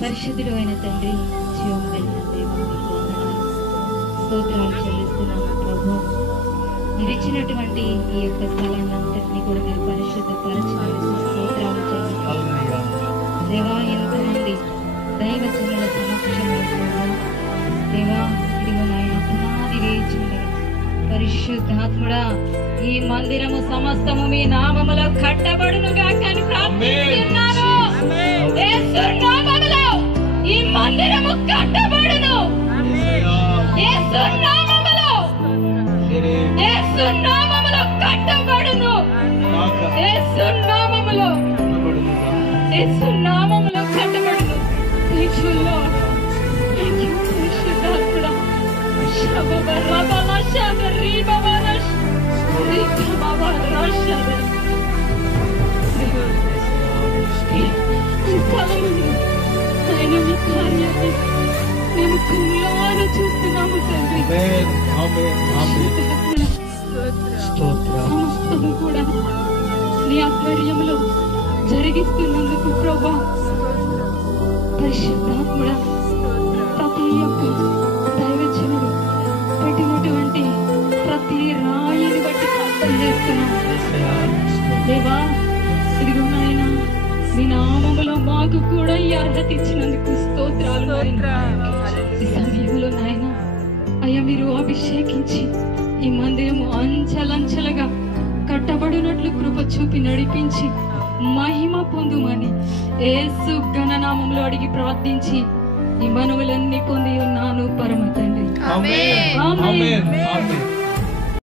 పరిశుద్ధుడు అయిన తండ్రి, జీవము కలిగిన దేవ, స్తోత్రాలు చెల్లిస్తున్నాము ప్రభు. మీరు ఇచ్చినటువంటి ఈ యొక్క స్థలాన్ని అంతటినీ కూడా మీరు పరిశుద్ధపరచినందుకు స్తోత్రాలు చెల్లిస్తున్నాము దేవా. ఎంతమంది దైవ జనుల సమక్షంలో ప్రభు దేవా, ఇదిగో నాయన పునాది వేయించుండగా పరిశుద్ధాత్ముడా, ఈ మందిరము సమస్తము మీ నామములో కట్టబడునుగా అని ప్రార్థిస్తున్నాను. యేసు నామములో ఈ మందిరము కట్టబడును. యేసు నామములో, యేసు నామములో కట్టబడును. యేసు నామములో, యేసు నామములో కట్టబడును. Thank you Lord, thank you పరిశుద్ధాత్ముడా. మేము కళ్ళారా చూస్తున్నాము తండ్రి. సమస్తము కూడా నీ ఆధ్వర్యంలో జరిగిస్తున్నందుకు ప్రభా పరిశుద్ధాత్ముడా, ప్రతి ఒక్క దైవజనుడు పెట్టినటువంటి ప్రతి రాయిని బట్టి ప్రార్థన చేస్తున్నాం దేవా. ఇదిగో నాయన, మీ నామములో మాకు కూడా ఈ అర్హత ఇచ్చినందుకు స్తోత్రాలు. ఈ సమయంలో నాయన అయ్యా, మీరు అభిషేకించి ఈ మందిరము అంచెలంచెలుగా కట్టబడినట్లు కృప చూపి నడిపించి మహిమ పొందుమని యేసు ఘననామములో అడిగి ప్రార్థించి ఈ మనవులన్నీ పొంది ఉన్నాను పరమ తండ్రి. ఆమేన్.